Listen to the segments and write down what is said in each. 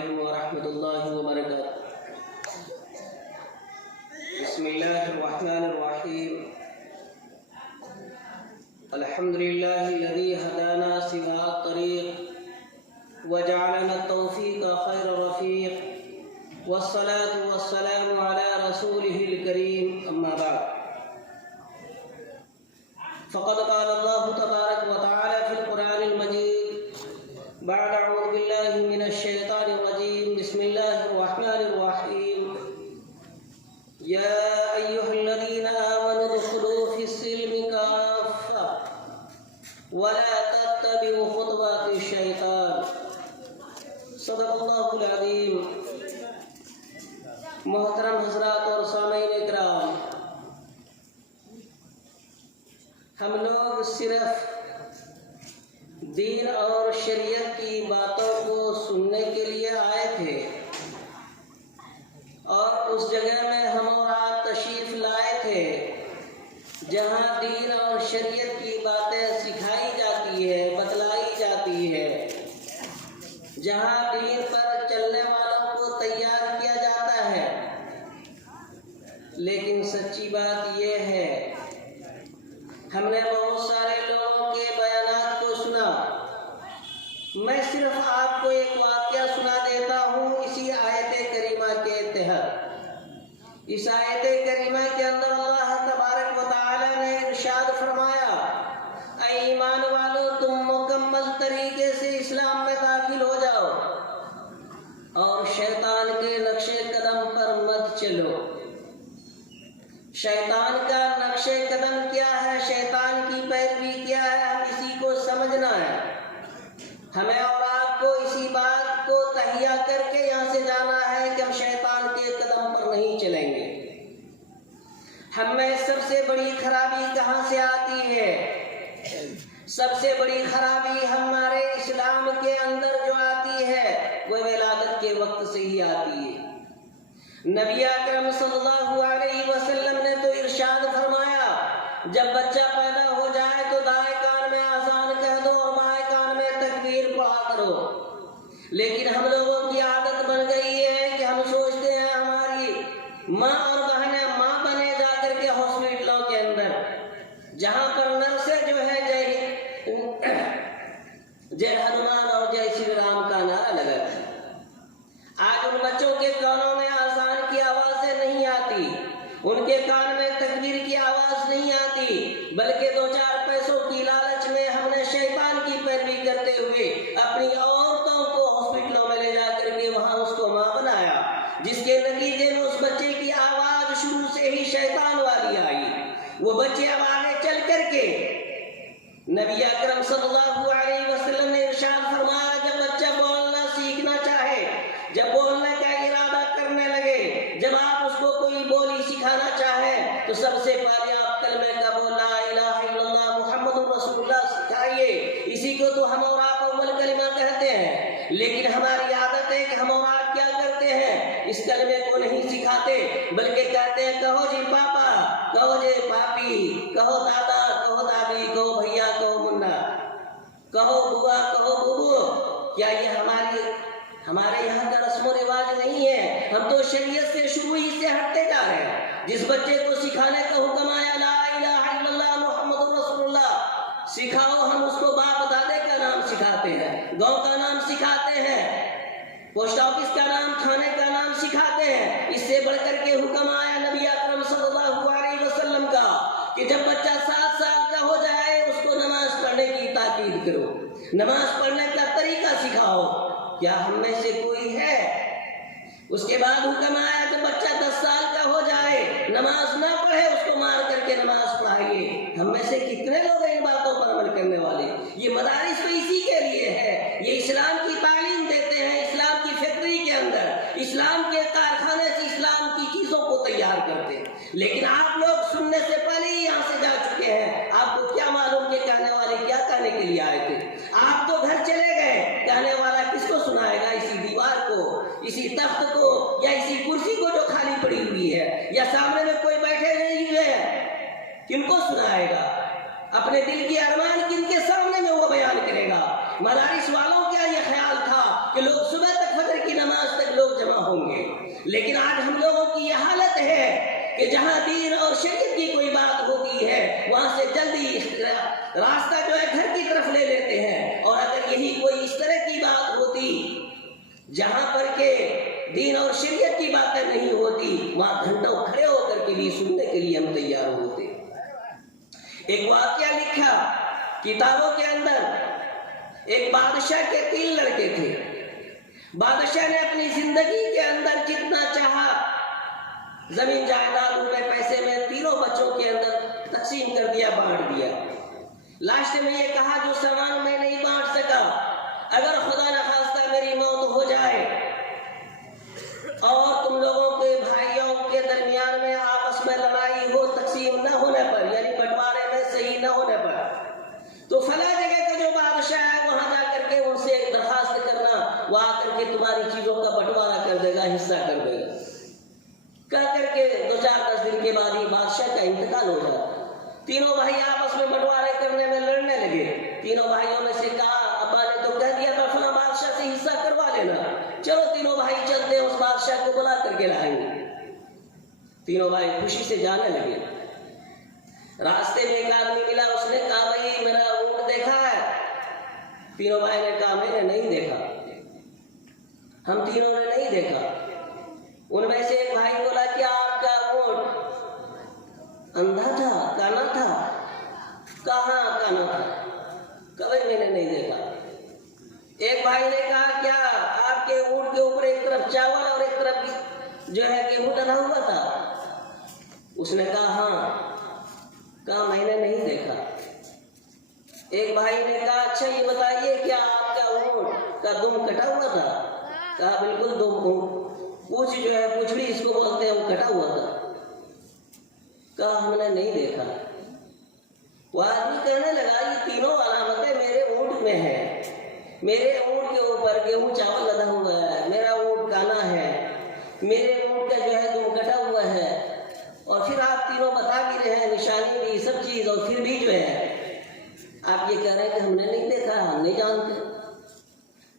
अलैकुम व रहमतुल्लाहि व बरकातुहू। बिस्मिल्लाहिर्रहमानिर्रहीम। अल्हम्दुलिल्लाहिल्लज़ी हदाना सिरात तरीक़ व जअलना तौफ़ीक़ खैर रफ़ीक़ वस्सलातु वस्सलामु अला रसूलिहिल करीम अम्मा बाद। फ़क़द क़ाल अल्लाहु तबारक व तआला फ़िल क़ुरआनिल मजीद बअद अऊज़ु बिल्लाहि मिनश शैतानिर रजीम बिस्मिल्लाहिर्रहमानिर्रहीम। या अय्युहल्लज़ीना आमनु उदख़ुलू फ़िस्सिल्मि काफ़्फ़ा व ला तत्तबिउ ख़ुतवातिश शैतान। सदक़ल्लाहुल अज़ीम। मोहतरम हज़रात और सामीन इकराम, हम लोग सिर्फ दीन और शरीयत की बातों को सुनने के लिए आए थे और उस जगह में हम और आप तशरीफ़ लाए थे जहाँ दीन और शरीयत की बातें सिखाई जाती है, बतलाई जाती है, जहाँ दीन पर चलने वालों को तैयार किया जाता है। लेकिन सच्ची बात यह है, हमने बहुत सारे लोगों के बयानात को सुना। मैं सिर्फ आपको एक वाक़या सुना देता हूँ इसी आयत करीमा के तहत। इस आयत करीमा के अंदर अल्लाह तबारक व तआला ने इरशाद फरमाया, ऐ ईमान वालों, तुम मुकम्मल तरीके से इस्लाम में दाखिल हो जाओ और शैतान के नक्शे कदम पर मत चलो। शैतान का नक्शे कदम क्या है, शैतान की पैरवी क्या है, हम इसी को समझना है। हमें और आपको इसी बात को तहिया करके यहाँ से जाना है कि हम शैतान के कदम पर नहीं चलेंगे। हम में सबसे बड़ी खराबी कहाँ से आती है? सबसे बड़ी खराबी हमारे इस्लाम के अंदर जो आती है वो विलादत के वक्त से ही आती है। नबी अकरम सल्लल्लाहु अलैहि वसल्लम ने तो इरशाद फरमाया, जब बच्चा पैदा हो जाए तो दाएं कान में आज़ान कह दो और बाएं कान में तकबीर पढ़ा करो। लेकिन हम लोगों की आदत बन गई है कि हम सोचते हैं हमारी माँ और बहनें माँ बने जाकर के हॉस्पिटलों के अंदर, जहाँ पर नर्सें जो है जय हनुमान और जय श्री राम का नारा लगाती। आज उन बच्चों के कानों में आज़ान की आवाज़ें नहीं आती, उनके कान में तकबीर की आवाज़ नहीं आती, बल्कि दो चार पैसों की लालच में हमने शैतान की पैरवी करते हुए अपनी औरतों को हॉस्पिटलों में ले जाकर के वहाँ उसको माँ बनाया, जिसके नतीजे में उस बच्चे की आवाज़ शुरू से ही शैतान वाली आई। वो बच्चे अब आगे चल करके नबी अकरम सल्लल्लाहु अलैहि वसल्लम ने इरशाद फरमाया, जब बच्चा बोलना सीखना चाहे, जब बोलने का इरादा करने लगे, जब आप उसको कोई बोली सिखाना चाहे तो सबसे पहले आप कलमे का बोल ला इलाहा इल्लल्लाह मुहम्मदुर रसूलुल्लाह सिखाइए। इसी को तो हम और आप अव्वल कलिमा कहते हैं। लेकिन हमारी आदत है कि हम और आप क्या करते हैं, इस कलमे को नहीं सिखाते, बल्कि कहते हैं कहो जी पापा, कहो जी पापी, कहो दादा, कहो दादी, कहो भैया, कहो मुन्ना, कहो बुआ, कहो बुबू। क्या ये हमारे यहाँ का रस्म रिवाज नहीं है? हम तो शरीयत से शुरू ही से हटते जा रहे हैं। जिस बच्चे को सिखाने का हुक्म आया ला इलाहा इल्लल्लाह मुहम्मदुर रसूलुल्लाह सिखाओ, हम उसको बाप दादे का नाम सिखाते हैं, गांव का नाम सिखाते हैं, पोस्ट ऑफिस का नाम, थाने का नाम सिखाते हैं। इससे बढ़कर के हुक्म आया नबी अकरम सल्लल्लाहु अलैहि वसल्लम का कि जब बच्चा 7 साल का हो जाए उसको नमाज पढ़ने की ताकीद करो, नमाज पढ़ने का तरीका सिखाओ। क्या हम में से कोई है? उसके बाद हुक्म आया कि बच्चा 10 साल का हो जाए, नमाज ना पढ़े, उसको मार करके नमाज पढ़ाइए। हम में से कितने लोग इन बातों पर अमल करने वाले? ये मदारिस तो इसी के लिए है, ये इस्लाम की तालीम देते हैं, इस्लाम की फैक्ट्री के अंदर, इस्लाम के कारखाने से इस्लाम की चीज़ों को तैयार करते हैं। लेकिन आप लोग सुनने से पहले ही यहाँ से जा चुके हैं। आपको क्या मालूम कि कहने वाले क्या कहने के लिए आए थे? आप तो घर चले गए, कहने वाला किसको सुनाएगा? इसी दीवार को, इसी तख्त को, या इसी कुर्सी को जो खाली पड़ी हुई है, या सामने में कोई बैठे नहीं हुए हैं, किनको सुनाएगा? अपने दिल की अरमान किनके सामने में वो बयान करेगा? मदारिस वालों का ये ख्याल था कि लोग सुबह तक फजर की नमाज लेकिन आज हम लोगों की यह हालत है कि जहां दीन और शरीयत की कोई बात होती है वहां से जल्दी रास्ता जो है घर की तरफ ले लेते हैं। और अगर यही कोई इस तरह की बात होती जहां पर के दीन और शरीयत की बातें नहीं होती, वहां घंटों खड़े होकर के लिए सुनने के लिए हम तैयार होते। एक वाकया लिखा किताबों के अंदर। एक बादशाह के 3 लड़के थे। बादशाह ने अपनी जिंदगी के अंदर जितना चाहा जमीन जायदाद रुपए पैसे में तीनों बच्चों के अंदर तकसीम कर दिया, बांट दिया। लास्ट में ये कहा जो सामान मैं नहीं बांट सका, अगर खुदा न खास्ता मेरी मौत हो जाए और तुम लोगों के भाइयों के दरमियान में आपस में लड़ाई हो तकसीम न होने पर, यानी बंटवारे में सही न होने पर, तो फला जगह का जो बादशाह है वहां जाकर के उनसे दरखास्त करना, वो आकर के तुम्हारी चीजों का बंटवारा कर देगा, हिस्सा कर देगा। कह करके 2-4-10 दिन के बाद ही बादशाह का इंतकाल हो गया। तीनों भाई आपस में बंटवारे करने में लड़ने लगे। तीनों भाइयों में से कहा, अब्बा ने तो कह दिया था फला बादशाह से हिस्सा करवा लेना, चलो तीनों भाई चलते हैं, उस बादशाह को बुला करके लाएंगे। तीनों भाई खुशी से जाने लगे। रास्ते में एक आदमी मिला, उसने कहा भाई मेरा ऊंट देखा है? तीनों भाई ने कहा मैंने नहीं देखा, हम तीनों ने नहीं देखा। उनमें से एक भाई बोला कि आपका ऊंट अंधा था, काना था? कहाँ काना था? कभी मैंने नहीं देखा। एक भाई ने कहा क्या आपके ऊंट के ऊपर एक तरफ चावल और एक तरफ जो है गेहूं डला हुआ था? उसने कहा हाँ। कहा मैंने नहीं देखा। एक भाई ने कहा अच्छा ये बताइए क्या आपका ऊंट का दुम कटा हुआ था? कहा बिल्कुल दुम, पूछ जो है पूछड़ी इसको बोलते हैं, वो कटा हुआ था। कहा हमने नहीं देखा। वो आदमी कहने लगा ये तीनों अलामतें मेरे ऊंट में है। मेरे ऊंट के ऊपर गेहूं चावल लदा हुआ है, मेरा ऊंट काना है, मेरे ऊंट का जो है दुम कटा हुआ है, और फिर आप तीनों बता भी रहे हैं निशानी भी सब चीज, और फिर भी जो है आप ये कह रहे हैं कि हमने नहीं देखा, हम नहीं जानते।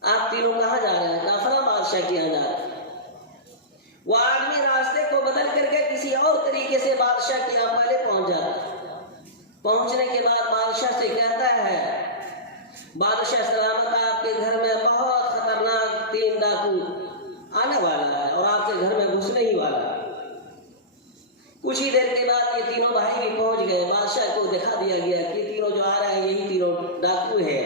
आप तीनों कहाँ जा रहे हैं? काफरा बादशाह के यहाँ जा रहे हैं। वो आदमी रास्ते को बदल करके किसी और तरीके से बादशाह के यहाँ पहले पहुंच जाता। पहुंचने के बाद बादशाह से कहता है बादशाह सलामत, आपके घर में बहुत खतरनाक 3 डाकू आने वाला है और आपके घर में घुसने ही वाला है। कुछ ही देर के बाद ये तीनों भाई भी पहुंच गए। बादशाह को दिखा दिया गया कि तीनों जो आ रहे हैं यही तीनों डाकू है,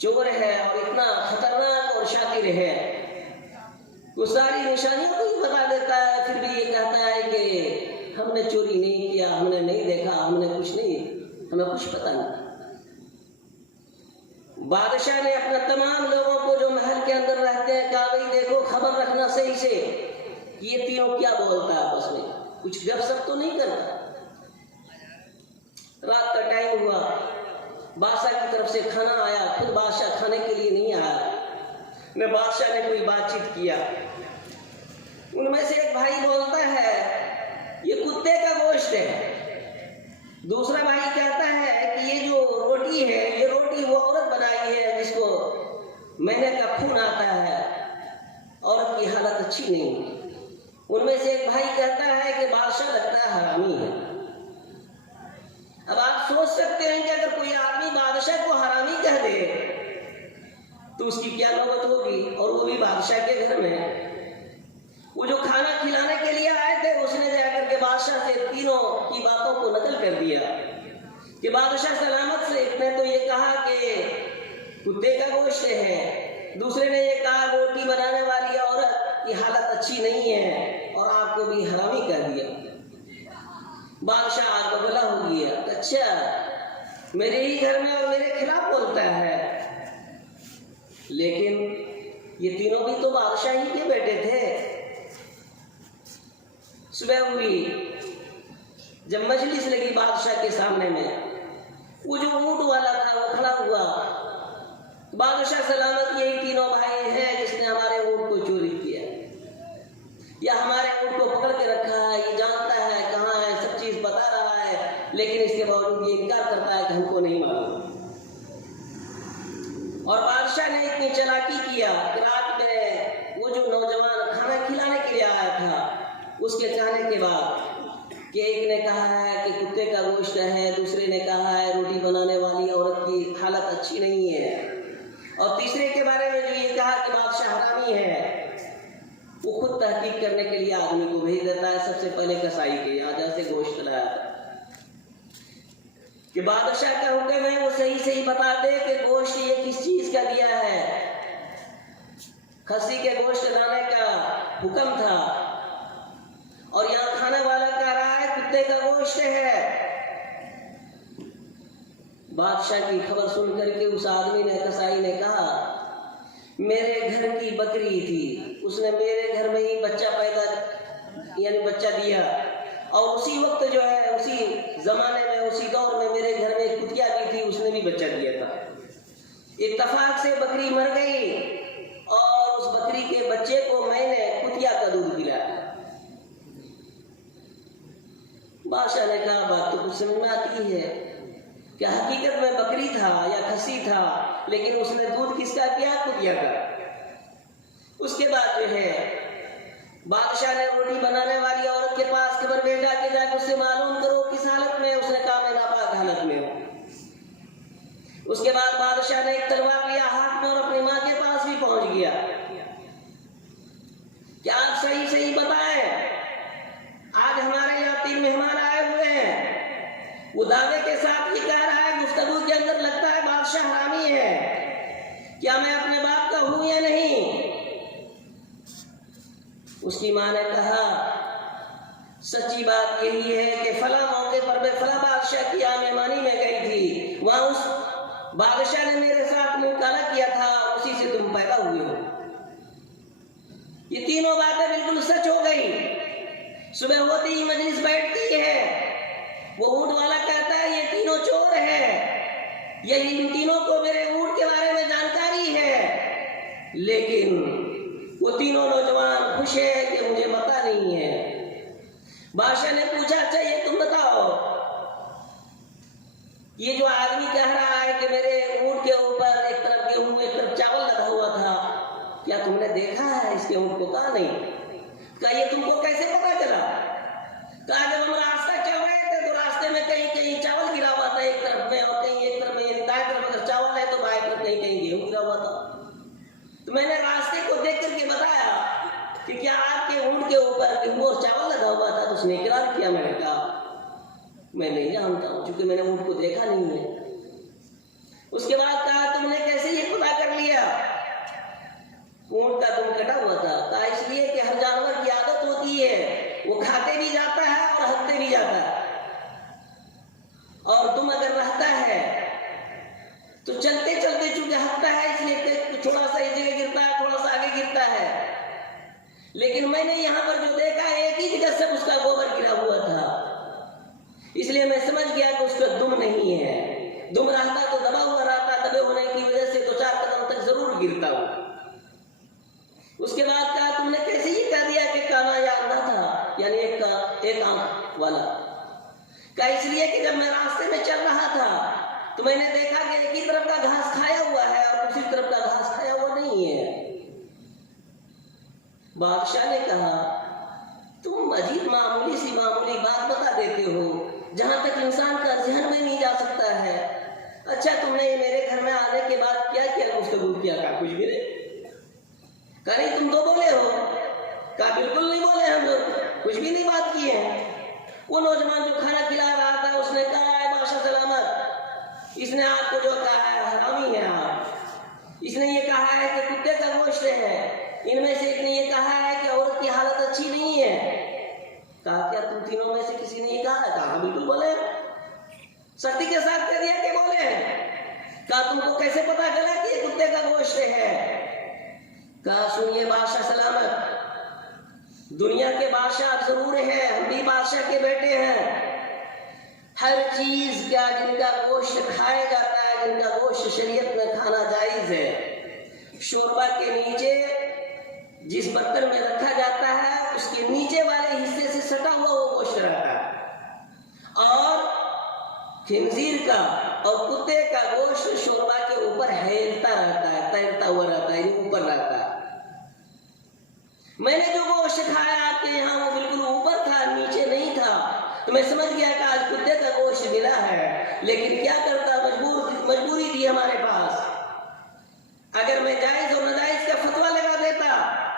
चोर है और इतना खतरनाक और शातिर है। वो सारी निशानियों को ही बता देता है, फिर भी ये कहता है कि हमने चोरी नहीं किया, हमने नहीं देखा, हमने कुछ नहीं, हमें कुछ पता नहीं। बादशाह ने अपने तमाम लोगों को जो महल के अंदर रहते हैं कहा भाई देखो खबर रखना सही से ये तीनों क्या बोलता है आपस में, कुछ गपशप तो नहीं करता। रात का टाइम हुआ, बादशाह की तरफ से खाना आया, खुद बादशाह खाने के लिए नहीं आया, न बादशाह ने कोई बातचीत किया। उनमें से एक भाई बोलता है ये कुत्ते का गोश्त है। दूसरा भाई कहता है कि ये जो रोटी है ये रोटी वो औरत बनाई है जिसको महीने का खून आता है, औरत की हालत अच्छी नहीं। उनमें से एक भाई कहता है कि बादशाह लगता है हरामी है। अब आप सोच सकते हैं कि अगर कोई आदमी बादशाह को हरामी कह दे तो उसकी क्या नौबत होगी, और वो भी बादशाह के घर में। वो जो खाना खिलाने के लिए आए थे उसने जाकर के बादशाह से तीनों की बातों को नकल कर दिया कि बादशाह सलामत से एक ने तो ये कहा कि कुत्ते का गोश्त है, दूसरे ने ये कहा रोटी बनाने वाली औरत की हालत अच्छी नहीं है, और आपको भी हरामी कर दिया। बादशाह आग बबला हो गया, अच्छा मेरे ही घर में और मेरे खिलाफ बोलता है। लेकिन ये तीनों भी तो बादशाह ही के बेटे थे। सुबह हुई, जब मजलिस लगी बादशाह के सामने में, वो जो ऊंट वाला था वो खड़ा हुआ। बादशाह सलामत यही तीनों भाई हैं जिसने हमारे ऊंट को चोरी किया, या हमारे ऊंट को पकड़ के रखा है, ये जानता है कहाँ है, सब चीज बता रहा है, लेकिन इसके बावजूद ये इनकार करता है कि हमको नहीं मालूम। और बादशाह ने इतनी चालाकी किया कि रात में वो जो नौजवान खाना खिलाने के लिए के बाद कि एक ने कहा है कि कुत्ते का गोश्त है, दूसरे ने कहा है रोटी बनाने वाली औरत की हालत अच्छी नहीं है, और तीसरे के बारे में जो ये कहा कि बादशाह हरामी है, वो खुद तहकीक करने के लिए आदमी को भेज देता है सबसे पहले कसाई के यहाँ, जैसे गोश्त लाया कि बादशाह का हुक्म है वो सही सही बता दे कि गोश्त ये किस चीज का दिया है। खस्सी के गोश्त लाने का हुक्म था और यहाँ खाने वाला कह रहा है कुत्ते का गोश्त है। बादशाह की खबर सुन करके उस आदमी ने, कसाई ने कहा मेरे घर की बकरी थी, उसने मेरे घर में ही बच्चा पैदा यानी बच्चा दिया, और उसी वक्त जो है उसी जमाने में उसी दौर में मेरे घर में कुतिया भी थी, उसने भी बच्चा दिया था। इत्तफाक से बकरी मर गई और उस बकरी के बच्चे को मैंने कुतिया का दूध पिलाया। बादशाह ने कहा बात तो कुछ समझ में आती है कि हकीकत में बकरी था या खस्सी था, लेकिन उसने दूध किसका पिया? कुतिया का। उसके बाद जो है बादशाह ने रोटी बनाने वाली औरत के पास खबर भेजा कि जाकर उससे मालूम करो किस हालत में। उसने कहा मैं नापाक हालत में हूं। उसके बाद बादशाह ने एक तलवार लिया हाथ में और अपनी मां के पास भी पहुंच गया कि आप सही सही बताएं, आज हमारे यहाँ 3 मेहमान आए हुए हैं। वो दावे के साथ ये कह रहा है गुफ्तगू के अंदर लगता है बादशाह हरामी है, क्या मैं अपने बाप का हूं या नहीं? उसकी मां ने कहा सच्ची बात यही है कि फला मौके पर मैं फला बादशाह की यहाँ मेहमानी में गई थी, वहां उस बादशाह ने मेरे साथ मुंह काला किया था, उसी से तुम पैदा हुए हो। ये तीनों बातें बिल्कुल सच हो गई। सुबह होते ही मजलिस बैठती है, वो ऊंट वाला कहता है ये तीनों चोर है, ये इन तीनों को मेरे ऊंट के बारे में जानकारी है, लेकिन वो तीनों नौजवान खुश है कि मुझे पता नहीं है। बादशाह ने पूछा अच्छा ये तुम बताओ, ये जो आदमी कह रहा है कि मेरे ऊंट के ऊपर एक तरफ गेहूं एक तरफ चावल लगा हुआ था, क्या तुमने देखा है इसके ऊंट को? कहा नहीं। कहा ये तुमको कैसे पता चला? कहा जब हम रास्ता चल रहे थे तो रास्ते में कहीं कहीं चावल गिरा हुआ था एक तरफ में और कहीं एक तरफ में, दाएं तरफ अगर चावल है तो बाएं तरफ कहीं कहीं गेहूं गिरा हुआ था। तो मैंने रास्ते को देख करके बताया कि क्या आपके ऊंट के ऊपर गेहूं और चावल लगा हुआ था? तो उसने इकरार किया। मैंने कहा मैं नहीं जानता हूं क्योंकि मैंने ऊंट को देखा नहीं है। उसके बाद कहा तुमने कैसे ये पता कर लिया ऊंट का दुम कटा हुआ था? कहा इसलिए कि हर जानवर की आदत होती है, वो खाते भी जाता है और हकते भी जाता है, और तुम अगर रहता है तो चलते चलते चूंकि हकता है इसलिए थोड़ा सा इस जगह गिरता है, थोड़ा सा आगे गिरता है, लेकिन मैंने यहाँ पर जो देखा एक ही जगह से उसका गोबर गिरा हुआ था, इसलिए मैं समझ गया कि उसका दुम नहीं है। दुम रहता तो दबा हुआ रहता, दबे होने की वजह से 2-4 कदम तक जरूर गिरता हूं। उसके बाद कहा तुमने कैसे ये कह दिया कि काना या अंधा था, यानी एक आंख वाला? कहा इसलिए कि जब मैं रास्ते में चल रहा था तो मैंने देखा कि एक ही तरफ का घास खाया हुआ है और दूसरी तरफ का घास खाया हुआ नहीं है। बादशाह ने कहा तुम मजीद मामूली सी मामूली बात बता देते हो जहां तक इंसान का जहन में नहीं जा सकता है। अच्छा तुमने मेरे घर में आने के बाद क्या क्या गुफ्तगू किया? कहा कुछ भी नहीं। कहा नहीं तुम तो बोले हो? कहा बिल्कुल नहीं बोले, हम लोग कुछ भी नहीं बात की है। वो नौजवान जो खाना खिला रहा था उसने कहा है बादशाह सलामत, इसने आपको जो कहा है हरामी है आप, इसने ये कहा है कि कुत्ते का गोश्त है, इनमें से एक ने ये कहा है कि औरत की हालत अच्छी नहीं है। कहा क्या तुम तीनों में से किसी ने ये कहा है? कहा बिल्कुल बोले, सख्ती के साथ कह दिया कि बोले हैं। कहा तुमको कैसे पता चला कि ये कुत्ते का गोश्त है? कहा सुनिए बादशाह सलामत, दुनिया के बादशाह जरूर हैं, हम भी बादशाह के बेटे हैं। हर चीज का जिनका गोश्त खाया जाता है, जिनका गोश्त शरीयत में खाना जायज है, शोरबा के नीचे जिस बर्तन में रखा जाता है उसके नीचे वाले हिस्से से सटा हुआ वो गोश्त रहता है, और खिंजीर का और कुत्ते का गोश्त शोरबा के ऊपर हेलता रहता है, तैरता हुआ रहता है, ऊपर रहता है। मैंने जो गोश्त खाया आपके यहाँ वो बिल्कुल ऊपर था, नीचे मैं समझ गया कि आज कुत्ते का गोश्त मिला है, लेकिन क्या करता, मजबूरी थी हमारे पास। अगर मैं जायज और नाजायज का फतवा लगा देता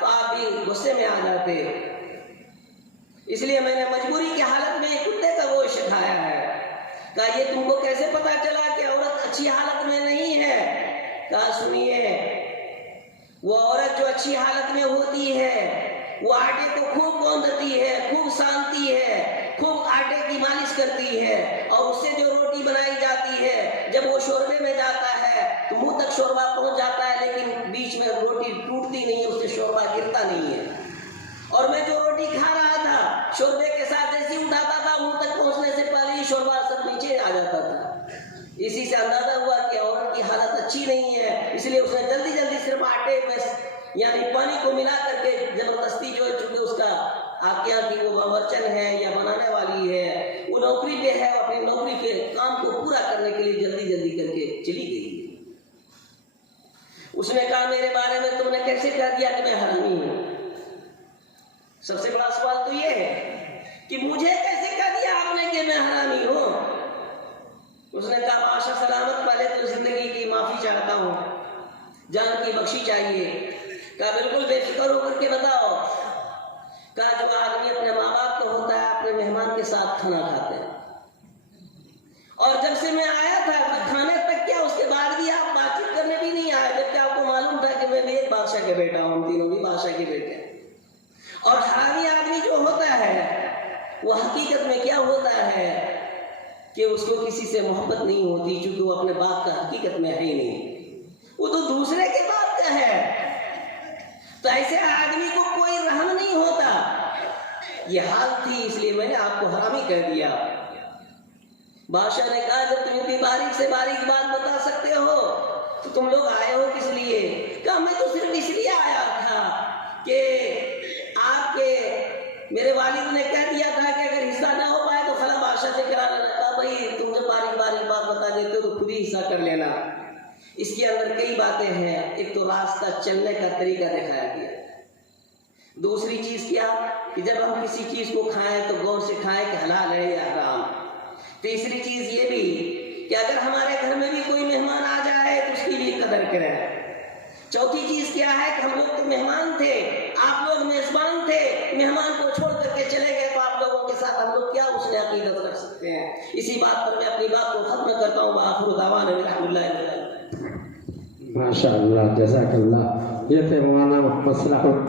तो आप भी गुस्से में आ जाते। इसलिए मैंने मजबूरी की हालत में कुत्ते का गोश्त खाया है। कहा ये तुमको कैसे पता चला कि औरत अच्छी हालत में नहीं है? कहा सुनिए, वो औरत जो अच्छी हालत में होती है वो आटे को खूब गूंदती है, खूब सानती है, खूब आटे की मालिश करती है, और उससे जो रोटी बनाई जाती है जब वो शोरबे में जाता है तो मुंह तक शोरबा पहुंच जाता है, लेकिन बीच में रोटी टूटती नहीं है, उससे शोरबा गिरता नहीं है। और मैं जो रोटी खा रहा था शोरबे के साथ जैसे उठाता था मुंह तक पहुंचने से पहले ही शोरबा सब नीचे आ जाता था। इसी से अंदाजा हुआ कि औरत की हालत अच्छी नहीं है, इसलिए उसने जल्दी जल्दी सिर्फ आटे में यानी पानी को मिला करके जबरदस्ती जो चूंकि उसका आज्ञा की वो बावर्चन है या बनाने वाली है, वो नौकरी पे है, अपनी नौकरी के काम को पूरा करने के लिए जल्दी जल्दी करके चली गई। उसने कहा मेरे बारे में तुमने कैसे कह दिया कि मैं हरामी हूं? सबसे बड़ा सवाल तो ये है कि मुझे कैसे कह दिया आपने कि मैं हरामी हूं? उसने कहा आशा सलामत, पहले तो जिंदगी की माफी चाहता हूं, जान की बख्शी चाहिए। कहा बिल्कुल बेफिक्र होकर के बताओ। कहा जो आदमी अपने माँ बाप का होता है अपने मेहमान के साथ खाना खाते हैं, और जब से मैं आया था खाने तक क्या उसके बाद भी आप बातचीत करने भी नहीं आए, जबकि आपको मालूम था कि मैं भी एक बादशाह के बेटा हूं, हम तीनों भी बादशाह के बेटे हैं। और हरामी आदमी जो होता है वो हकीकत में क्या होता है कि उसको किसी से मोहब्बत नहीं होती, क्योंकि वो अपने बाप का हकीकत में है ही नहीं, वो तो दूसरे के बाप का है। तो ऐसे आदमी को कोई रहम नहीं होता। ये हाल थी, इसलिए मैंने आपको हरामी कह दिया। बादशाह ने कहा जब तुम इतनी बारीक से बारीक बात बता सकते हो तो तुम लोग आए हो किस लिए? कहा मैं तो सिर्फ इसलिए आया था कि आपके मेरे वालिद ने कह दिया था कि अगर हिस्सा ना हो पाए तो फला बादशाह से करा लेना। कहा भाई तुम जब बारीक बारीक बात बता देते हो तो खुद ही हिस्सा कर लेना। इसके अंदर कई बातें हैं। एक तो रास्ता चलने का तरीका दिखाया गया, दूसरी चीज क्या कि जब हम किसी चीज को खाएं तो गौर से खाएं कि हलाल है या हराम। तीसरी चीज ये भी कि अगर हमारे घर में भी कोई मेहमान आ जाए तो उसकी भी कदर करें। चौथी चीज क्या है कि हम लोग तो मेहमान थे, आप लोग मेजबान थे, मेहमान को छोड़ करके चले गए तो आप लोगों के साथ हम लोग क्या उसने अकीदत रख सकते हैं। इसी बात पर मैं अपनी बात को खत्म करता हूँ। आखिर दावाना अल्हम्दुलिल्लाह। माशाअल्लाह, जज़ाकल्लाह। ये थे मौलाना मोहम्मद सलाहुद्दीन।